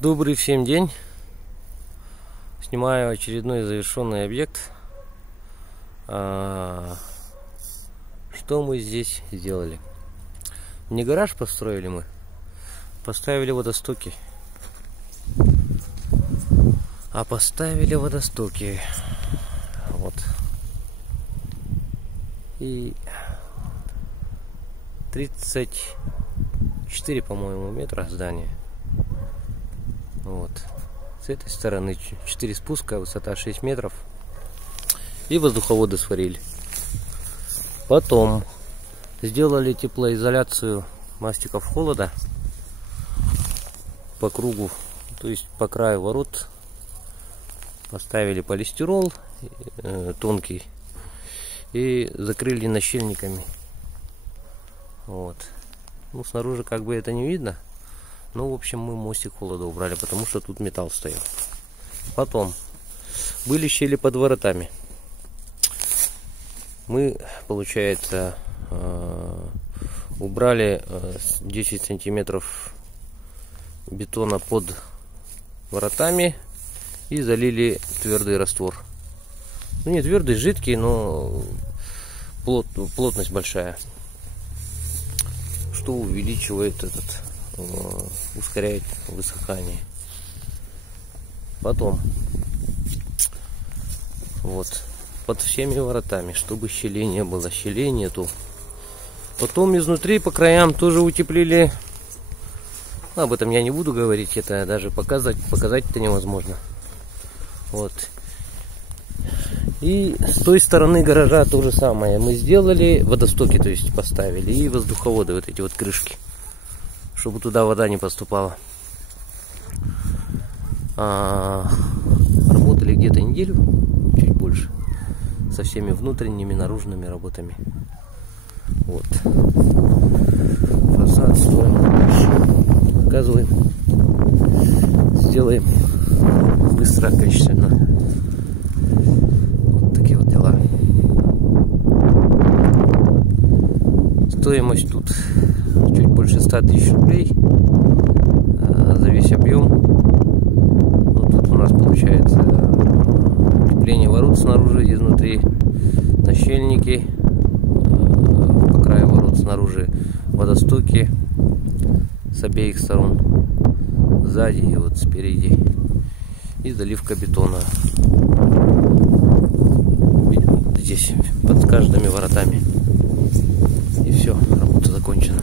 Добрый всем день. Снимаю очередной завершенный объект. Что мы здесь сделали? Не гараж построили мы, поставили водостоки. Вот. И 34, по-моему, метра здания. Вот. С этой стороны 4 спуска, высота 6 метров. И воздуховоды сварили. Потом сделали теплоизоляцию мастиков холода по кругу, то есть по краю ворот. Поставили полистирол тонкий и закрыли нащельниками. Вот. Ну, снаружи как бы это не видно. Ну, в общем, мы мостик холода убрали, потому что тут металл стоял. Потом были щели под воротами. Мы, получается, убрали 10 сантиметров бетона под воротами и залили твердый раствор. Ну, не твердый, жидкий, но плотность большая, что увеличивает ускоряет высыхание. Потом вот под всеми воротами, чтобы щелей не было, щелей нету. Потом изнутри по краям тоже утеплили. Об этом я не буду говорить, это даже показать это невозможно. Вот. И с той стороны гаража то же самое. Мы сделали водостоки, то есть поставили, и воздуховоды, вот эти вот крышки, чтобы туда вода не поступала. Работали где-то неделю, чуть больше, со всеми внутренними, наружными работами. Вот. Фасад строим дальше. Показываем. Сделаем быстро, качественно. Вот такие вот дела. Стоимость тут чуть больше 100 тысяч рублей за весь объем. Вот тут у нас получается крепление ворот снаружи и изнутри, нащельники, по краю ворот снаружи водостоки с обеих сторон, сзади и вот спереди, и заливка бетона здесь под каждыми воротами. И все, работа закончена.